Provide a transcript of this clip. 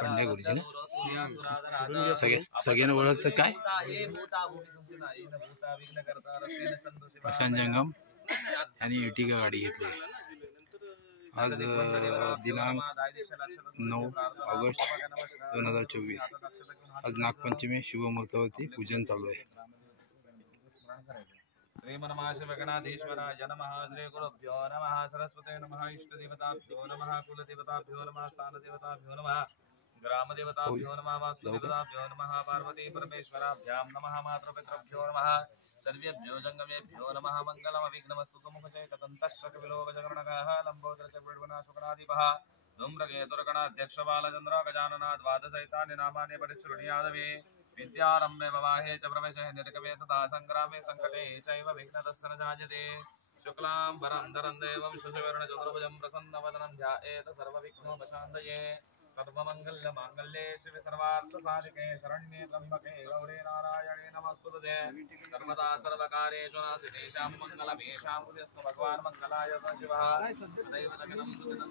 पंड्या गुरुजी ना सगळ्यांना ओळखतात काय प्रशांत जंगम आणि युटिका गाडी घेतली आज दिनांक 9 ऑगस्ट 2024 आज नागपंचमी शुभमुहूर्तावरती पूजन चालू आहे श्री मनमाश गणाधीश्वराय नमः श्री गुरुभ्यो नमः सरस्वते नमः इष्टदेवताभ्यो नमः कुलदेवताभ्यो नमः स्थानदेवताभ्यो नमः ग्रामदेवताभ्यो नमः वास्तुदेवताभ्यो नमः पार्वती परमेश्वराभ्यां नमः मातृपितृभ्यो नमः सर्वेभ्यो जंगमेभ्यो नमः मंगलमविघ्नमस्तु समुपचय कतन्तश्चकविलोकजगरणकः लम्बोदरचविड्वनाशुकणाधिपः धूम्रकेतुर्गणाध्यक्षबालचन्द्र गजानना द्वादशैतानि नामानि परिशृणुयादवे विद्यारम्भे भवाहे च प्रवेशे निर्गमे तथा संग्रामे संकटे चैव विघ्नतस्य न जायते शुक्लाम्बरं धरं देवं शशिवर्णचतुर्भुजं प्रसन्नवदनं ध्यायेत् सर्वविघ्नोपशान्तये सर्वमङ्गलमाङ्गल्ये शिवे सर्वार्थसाधिके शरण्ये त्र्यम्बके गौरी नारायणे नमस्तुते सर्वदा सर्वकार्येषु नास्तितेषां मङ्गलमेषां हृदयस्तु भगवान् मङ्गलाय शिवः तदैव दशनं सुदिनं